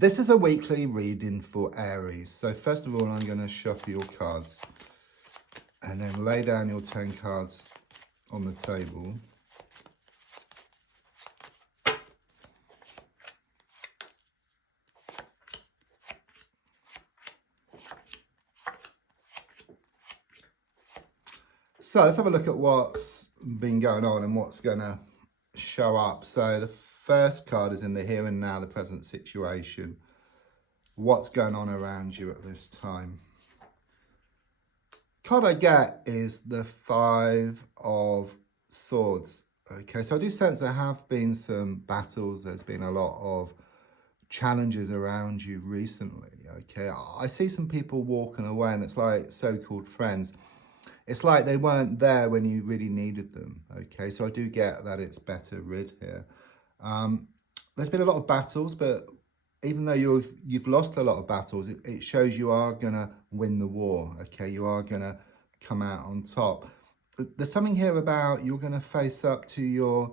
This is a weekly reading for Aries. So first of all, I'm going to shuffle your cards and then lay down your 10 cards on the table. So let's have a look at what's been going on and what's going to show up. So the first card is in the here and now, the present situation. What's going on around you at this time? Card I get is the 5 of Swords. Okay, so I do sense there have been some battles. There's been a lot of challenges around you recently. Okay, I see some people walking away and it's like so-called friends. It's like they weren't there when you really needed them. Okay, so I do get that it's better rid here. There's been a lot of battles, but even though you've lost a lot of battles, it shows you are gonna win the war. Okay, you are gonna come out on top. There's something here about you're gonna face up to your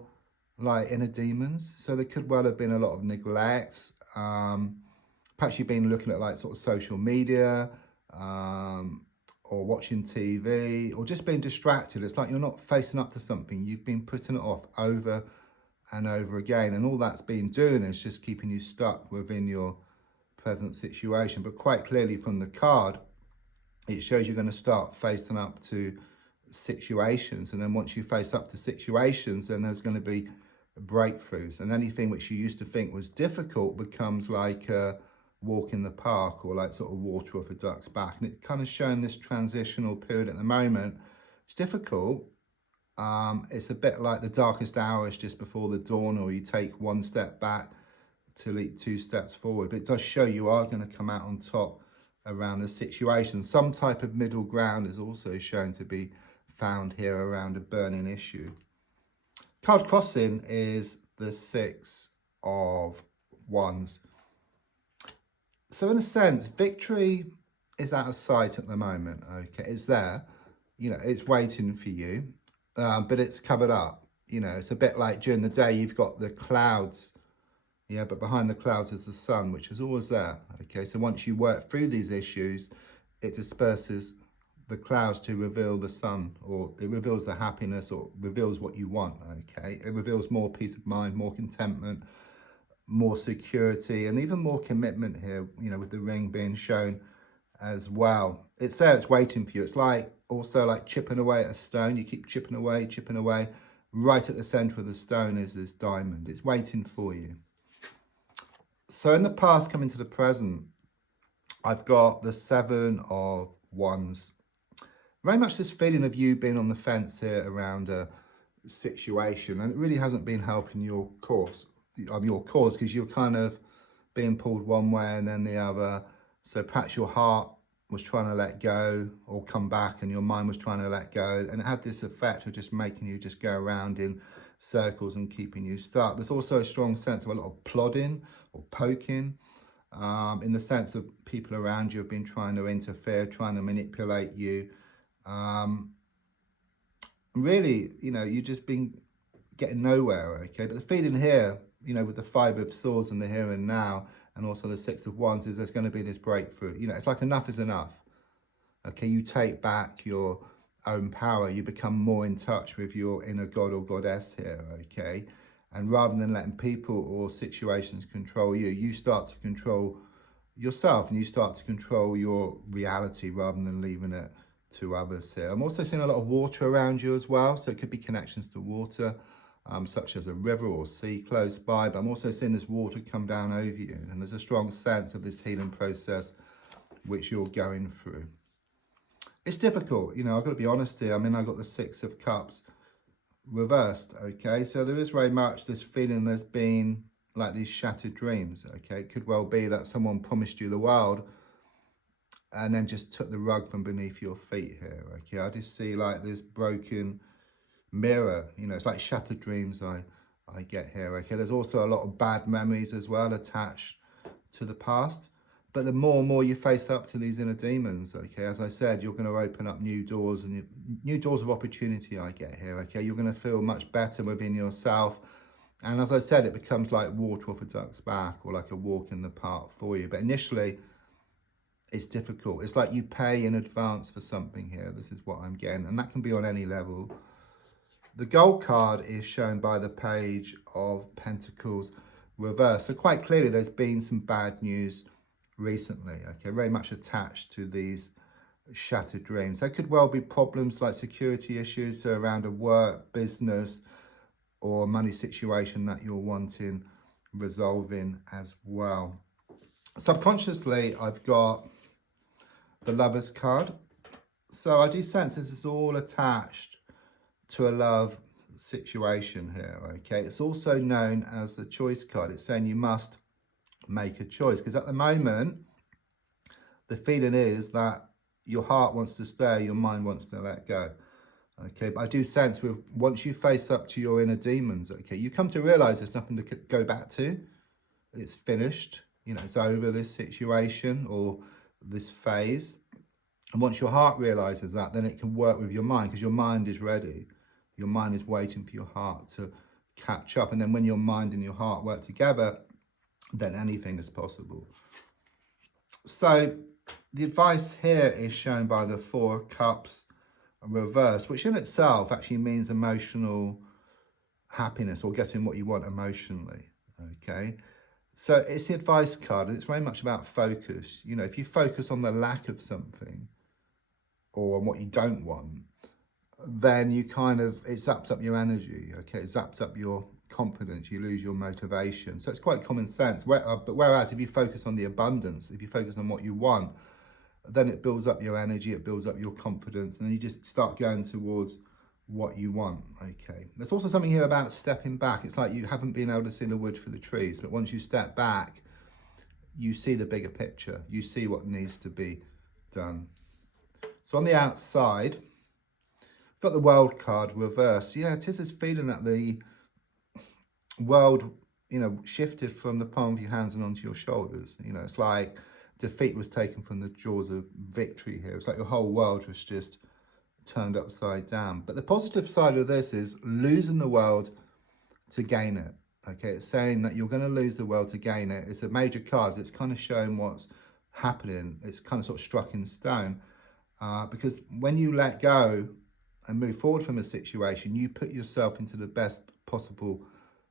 inner demons. So there could well have been a lot of neglect. Perhaps you've been looking at sort of social media, or watching TV, or just being distracted. It's like you're not facing up to something. You've been putting it off over and over again. And all that's been doing is just keeping you stuck within your present situation. But quite clearly from the card, it shows you're going to start facing up to situations. And then once you face up to situations, then there's going to be breakthroughs. And anything which you used to think was difficult becomes like a walk in the park, or like sort of water off a duck's back. And it's kind of showing this transitional period at the moment. It's difficult. It's a bit like the darkest hours just before the dawn, or you take one step back to leap 2 steps forward. But it does show you are going to come out on top around the situation. Some type of middle ground is also shown to be found here around a burning issue. Card crossing is the 6 of Wands. So in a sense, victory is out of sight at the moment. Okay, it's there, it's waiting for you, but it's covered up. It's a bit like during the day you've got the clouds, but behind the clouds is the sun, which is always there. Okay, so once you work through these issues, it disperses the clouds to reveal the sun, or it reveals the happiness, or reveals what you want. Okay, it reveals more peace of mind, more contentment, more security, and even more commitment here, with the ring being shown as well. It's there, it's waiting for you. It's also like chipping away at a stone. You keep chipping away. Right at the center of the stone is this diamond. It's waiting for you. So in the past, coming to the present, I've got the 7 of Wands. Very much this feeling of you being on the fence here around a situation, and it really hasn't been helping your cause, because you're kind of being pulled one way and then the other. So perhaps your heart was trying to let go or come back, and your mind was trying to let go, and it had this effect of just making you just go around in circles and keeping you stuck. There's also a strong sense of a lot of plodding or poking, in the sense of people around you have been trying to interfere, trying to manipulate you. Really, you've just been getting nowhere. Okay, but the feeling here, with the 5 of Swords and the here and now, and also the 6 of Wands, is there's going to be this breakthrough. It's like enough is enough. Okay, you take back your own power. You become more in touch with your inner god or goddess here. Okay, and rather than letting people or situations control you, you start to control yourself, and you start to control your reality rather than leaving it to others here. I'm also seeing a lot of water around you as well, so it could be connections to water, such as a river or sea close by, but I'm also seeing this water come down over you, and there's a strong sense of this healing process which you're going through. It's difficult, I've got to be honest here. I've got the 6 of Cups reversed. Okay, so there is very much this feeling there's been like these shattered dreams. Okay, it could well be that someone promised you the world and then just took the rug from beneath your feet here. Okay, I just see like this broken mirror, it's like shattered dreams I get here. Okay, there's also a lot of bad memories as well attached to the past, but the more and more you face up to these inner demons, okay, as I said, you're going to open up new doors, and new doors of opportunity I get here. Okay, you're going to feel much better within yourself, And as I said, it becomes like water off a duck's back or like a walk in the park for you. But initially, it's difficult. It's like you pay in advance for something here. This is what I'm getting. And that can be on any level. The gold card is shown by the Page of Pentacles reverse. So quite clearly, there's been some bad news recently. Okay, very much attached to these shattered dreams. There could well be problems like security issues, so around a work, business, or money situation that you're wanting resolving as well. Subconsciously, I've got the Lovers card. So I do sense this is all attached to a love situation here, okay? It's also known as the Choice card. It's saying you must make a choice, because at the moment, the feeling is that your heart wants to stay, your mind wants to let go. Okay, but I do sense once you face up to your inner demons, okay, you come to realize there's nothing to go back to. It's finished, you know, it's over, this situation or this phase. And once your heart realizes that, then it can work with your mind, because your mind is ready. Your mind is waiting for your heart to catch up. And then when your mind and your heart work together, then anything is possible. So the advice here is shown by the Four of Cups reverse, which in itself actually means emotional happiness or getting what you want emotionally. Okay, so it's the advice card, and it's very much about focus. You know, if you focus on the lack of something or on what you don't want, then you kind of, it zaps up your energy. Okay, it zaps up your confidence, you lose your motivation. So it's quite common sense. But whereas if you focus on the abundance, if you focus on what you want, then it builds up your energy, it builds up your confidence, and then you just start going towards what you want. Okay, there's also something here about stepping back. It's like you haven't been able to see the wood for the trees, but once you step back, you see the bigger picture, you see what needs to be done. So on the outside, we've got the World card reversed. Yeah, it is this feeling that the world, you know, shifted from the palm of your hands and onto your shoulders. You know, it's like defeat was taken from the jaws of victory here. It's like your whole world was just turned upside down. But the positive side of this is losing the world to gain it. Okay, it's saying that you're going to lose the world to gain it. It's a major card. It's kind of showing what's happening. It's kind of sort of struck in stone, because when you let go and move forward from a situation, you put yourself into the best possible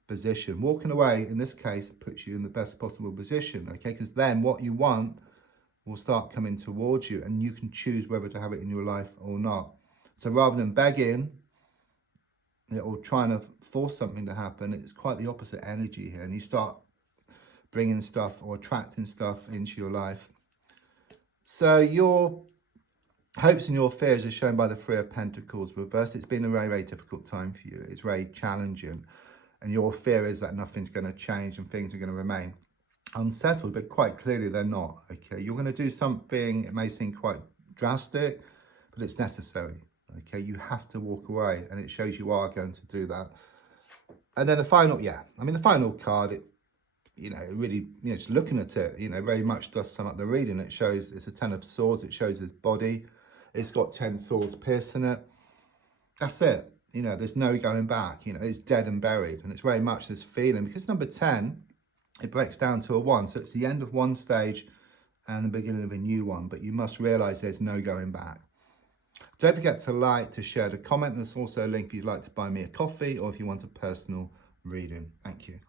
position. Walking away, in this case, puts you in the best possible position, okay? Because then what you want will start coming towards you, and you can choose whether to have it in your life or not. So rather than begging or trying to force something to happen, it's quite the opposite energy here, and you start bringing stuff or attracting stuff into your life. So your hopes and your fears are shown by the Three of Pentacles reversed. It's been a very, very difficult time for you. It's very challenging. And your fear is that nothing's going to change and things are going to remain unsettled, but quite clearly they're not. Okay, you're going to do something, it may seem quite drastic, but it's necessary. Okay, you have to walk away, and it shows you are going to do that. And then the final, the final card, it, you know, really, you know, just looking at it, you know, very much does sum up the reading. It shows it's a 10 of Swords. It shows his body. It's got 10 swords piercing it. That's it. You know, there's no going back. You know, it's dead and buried. And it's very much this feeling, because number 10, it breaks down to a 1. So it's the end of one stage and the beginning of a new one. But you must realize there's no going back. Don't forget to like, to share, to comment. There's also a link if you'd like to buy me a coffee or if you want a personal reading. Thank you.